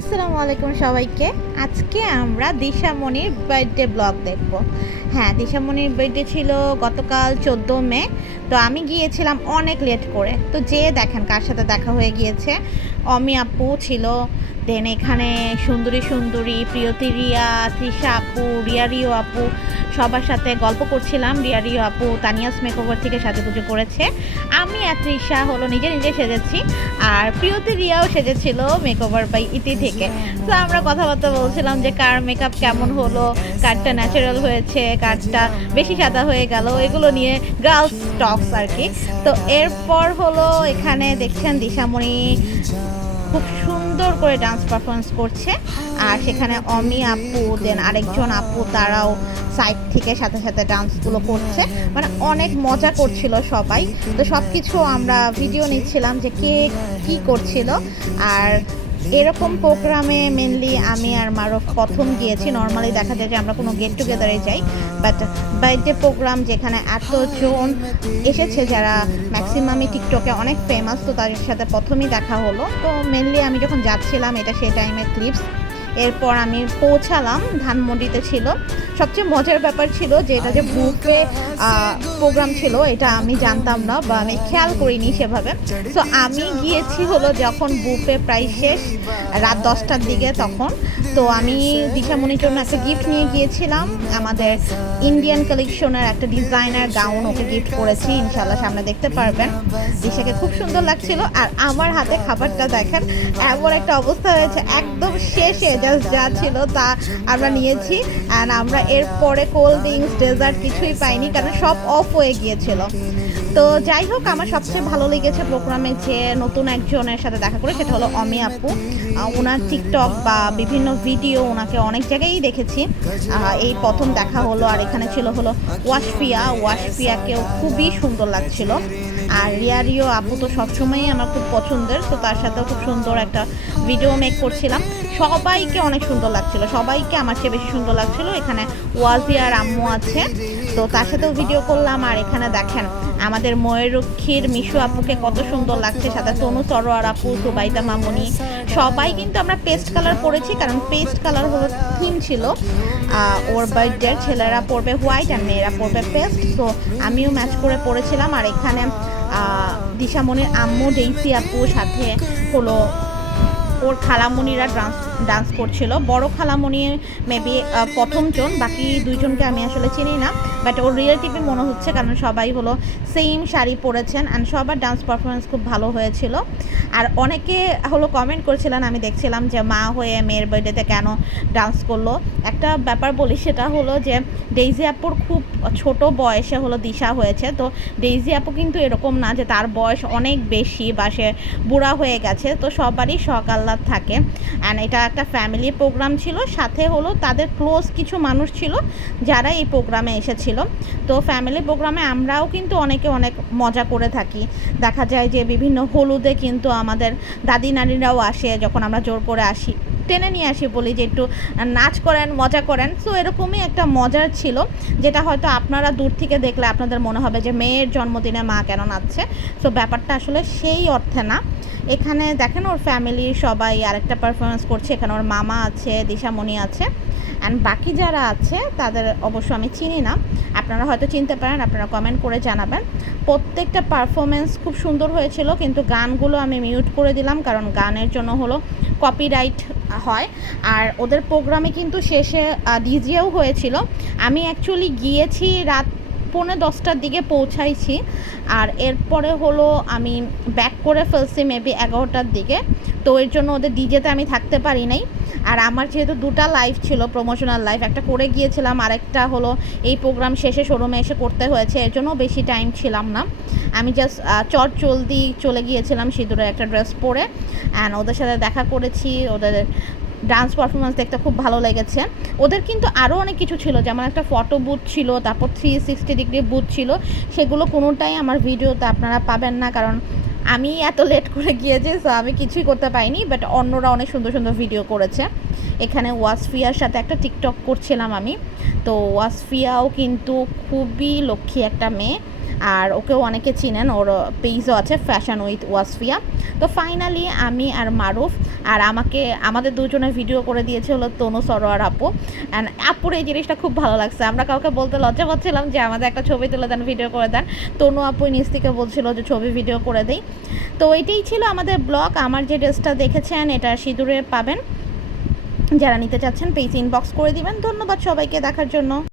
আসসালামু আলাইকুম সবাইকে। আজকে আমরা দিশামণির বার্থডে ব্লগ দেখব। হ্যাঁ দিশামণির বার্থডে ছিল গতকাল চোদ্দ মে, তো আমি গিয়েছিলাম অনেক লেট করে। তো যে দেখেন কার সাথে দেখা হয়ে গিয়েছে, অমি আপু ছিল দেন এখানে সুন্দরী সুন্দরী, প্রিয়তি রিয়া, তৃষা আপু, রিয়া রিও আপু, সবার সাথে গল্প করছিলাম, রিয়া রিও আপু তানিয়াস মেকওভার থেকে সাথে পুজো করেছে। আমি আর তৃষা হলো নিজে নিজে সেজেছি, আর প্রিয়তি রিয়াও সেজেছিল মেকওভার বাই ইতি থেকে। তো আমরা কথাবার্তা বলছিলাম যে কার মেকআপ কেমন হলো, কারটা ন্যাচারাল হয়েছে কারটা বেশি সাদা হয়ে গেল। এগুলো নিয়ে গার্লস টক্স আর কি। তো এরপর হলো এখানে দেখছেন দিশামণি খুব সুন্দর করে ডান্স পারফরমেন্স করছে। আর সেখানে অমি আপু দেন আরেকজন আপু, তারাও সাইড থেকে সাথে সাথে ডান্সগুলো করছে। মানে অনেক মজা করছিল সবাই। তো সব কিছু আমরা ভিডিও নিচ্ছিলাম যে কে কী করছিল। আর এরকম প্রোগ্রামে মেনলি আমি আর মারো প্রথম গিয়েছি। নর্মালি দেখা যায় যে আমরা কোনো গেট টুগেদারে যাই বাট বার্থডে প্রোগ্রাম যেখানে এতজন এসেছে যারা ম্যাক্সিমামই টিকটকে অনেক ফেমাস তো তাদের সাথে প্রথমেই দেখা হলো। তো মেনলি আমি যখন যাচ্ছিলাম এটা সেই টাইমের ক্লিপস এরপর আমি পৌঁছালাম, ধানমন্ডিতে ছিল। সবচেয়ে মজার ব্যাপার ছিল যে এটা যে বুফে প্রোগ্রাম ছিল, এটা আমি জানতাম না বা আমি খেয়াল করিনি সেভাবে। সো আমি গিয়েছি হলো যখন বুফে প্রায় শেষ, রাত দশটার দিকে তখন। তো আমি দিশামণির জন্য একটা গিফট নিয়ে গিয়েছিলাম। আমাদের ইন্ডিয়ান কালেকশনের একটা ডিজাইনার গাউন ওকে গিফট করেছি ইনশাল্লাহ সামনে দেখতে পারবেন। দিশাকে খুব সুন্দর লাগছিল। আর আমার হাতে খাবারটা দেখেন, এমন একটা অবস্থা হয়েছে, একদম শেষে জাস্ট যা ছিল তা আমরা নিয়েছি অ্যান্ড আমরা এরপরে কোল্ড ড্রিঙ্কস ডেজার্ট কিছুই পাইনি কারণ সব অফ হয়ে গিয়েছিল। তো যাই হোক, আমার সবচেয়ে ভালো লেগেছে প্রোগ্রামে যে নতুন একজনের সাথে দেখা করে, সেটা হলো অমি আপু। ওনার টিকটক বা বিভিন্ন ভিডিও ওনাকে অনেক জায়গায়ই দেখেছি। এই প্রথম দেখা হলো আর এখানে ছিল হলো ওয়াশফিয়া। ওয়াশফিয়াকেও খুবই সুন্দর লাগছিল। আর রিয়া রিও আপু তো সবসময়ই আমার খুব পছন্দের, তো তার সাথেও খুব সুন্দর একটা ভিডিও মেক করছিলাম। সবাইকে অনেক সুন্দর লাগছিল। সবাইকে আমার চেয়ে বেশি সুন্দর লাগছিল। এখানে ওয়াজিয়ার আম্মু আছে। তো তার সাথেও ভিডিও করলাম। আর এখানে দেখেন, আমাদের ময়ূরক্ষীর মিশু আপুকে কত সুন্দর লাগছে। সাথে তনু সরোয়ার আপু, সুবাইদা মামুনি। সবাই কিন্তু আমরা পেস্ট কালার পরেছি, কারণ পেস্ট কালার হলো থিম ছিল। ওর বার্থডে ছেলেরা পরবে হোয়াইট আর মেয়েরা পরবে পেস্ট তো আমিও ম্যাচ করে পরেছিলাম। আর এখানে দিশামণির আম্মু, ডেইসি আপু, সাথে হলো ওর খালামণিরা ডান্স ডান্স করছিল। বড় খালামণি মেবি প্রথমজন বাকি দুইজনকে আমি আসলে চিনি না বাট ওর রিলেটিভই মনে হচ্ছে কারণ সবাই হলো সেম শাড়ি পরেছেন অ্যান্ড সবার ডান্স পারফরমেন্স খুব ভালো হয়েছিল। আর অনেকে হলো কমেন্ট করছিলেন, আমি দেখছিলাম যে মা হয়ে মেয়ের বার্থডেতে কেন ডান্স করল। একটা ব্যাপার বলি, সেটা হলো যে ডেইজি আপুর খুব ছোট বয়সে হলো দিশা হয়েছে, তো ডেইজি আপু কিন্তু এরকম না যে তার বয়স অনেক বেশি বা সে বুড়া হয়ে গেছে, তো সবারই শখ আহ্লাদ থাকে। অ্যান্ড এটা একটা ফ্যামিলি প্রোগ্রাম ছিল, সাথে হলো তাদের ক্লোজ কিছু মানুষ ছিল যারা এই প্রোগ্রামে এসেছিল। তো ফ্যামিলি প্রোগ্রামে আমরাও কিন্তু অনেকে অনেক মজা করে থাকি। দেখা যায় যে বিভিন্ন হলুদে কিন্তু আমাদের দাদি নানিরাও আসে যখন আমরা জোর করে আসি। টেনে নিয়ে আসি বলি যে একটু নাচ করেন, মজা করেন। সো এরকমই একটা মজার ছিল, যেটা হয়তো আপনারা দূর থেকে দেখলে আপনাদের মনে হবে যে মেয়ের জন্মদিনে মা কেন নাচছে। সো ব্যাপারটা আসলে সেই অর্থে না। এখানে দেখেন ওর ফ্যামিলির সবাই আরেকটা পারফরমেন্স করছে। এখানে ওর মামা আছে, দিশামণি আছে। অ্যান্ড বাকি যারা আছে, তাদের অবশ্য আমি চিনি না। আপনারা হয়তো চিনতে পারেন, আপনারা কমেন্ট করে জানাবেন। প্রত্যেকটা পারফরমেন্স খুব সুন্দর হয়েছিল, কিন্তু গানগুলো আমি মিউট করে দিলাম, কারণ গানের জন্য হলো কপিরাইট হয়। আর ওদের প্রোগ্রামে কিন্তু শেষে ডিজিও হয়েছিল। আমি অ্যাকচুয়ালি গিয়েছি রাত পৌনে দশটার দিকে পৌঁছাইছি। আর এরপরে হলো আমি ব্যাক করে ফেলছি মেবি এগারোটার দিকে। তো এর জন্য ওদের ডিজেতে আমি থাকতে পারি নাই। আর আমার যেহেতু দুটা লাইভ ছিল প্রমোশনাল লাইভ একটা করে গিয়েছিলাম, আরেকটা হলো এই প্রোগ্রাম শেষে শোরুমে এসে করতে হয়েছে, এর জন্য বেশি টাইম ছিলাম না। আমি জাস্ট চট জলদি চলে গিয়েছিলাম সিঁদুরের একটা ড্রেস পরে। অ্যান্ড ওদের সাথে দেখা করেছি, ওদের ডান্স পারফরমেন্স দেখতে খুব ভালো লেগেছে। ওদের কিন্তু আরও অনেক কিছু ছিল, যেমন একটা ফটো বুথ ছিল, তারপর থ্রি সিক্সটি ডিগ্রি বুথ ছিল। সেগুলো কোনোটাই আমার ভিডিওতে আপনারা পাবেন না, কারণ আমি এত লেট করে গিয়েছি সো আমি কিছুই করতে পারিনি বাট অন্যরা অনেক সুন্দর সুন্দর ভিডিও করেছে। এখানে ওয়াসফিয়ার সাথে একটা টিকটক করছিলাম আমি। তো ওয়াসফিয়াও কিন্তু খুবই লক্ষ্মী একটা মেয়ে। আর ওকেও অনেকে চিনেন, ওর পেজও আছে ফ্যাশন উইথ ওয়াসফিয়া তো ফাইনালি আমি আর মারুফ, আর আমাকে, আমাদের দুজনের ভিডিও করে দিয়েছে হলো তনু সরোয়ার আপু। অ্যান্ড আপুর এই জিনিসটা খুব ভালো লাগছে। আমরা কাউকে বলতে লজ্জা পাচ্ছিলাম যে আমাদের একটা ছবি তুলে দেন ভিডিও করে দেন। তনু আপু নিজ থেকে বলছিল যে ছবি ভিডিও করে দেই। তো এটাই ছিল আমাদের ব্লগ। আমার যে ড্রেসটা দেখেছেন, এটা সিঁদুরে পাবেন। যারা নিতে চাচ্ছেন পেজ ইনবক্স করে দিবেন। ধন্যবাদ সবাইকে দেখার জন্য।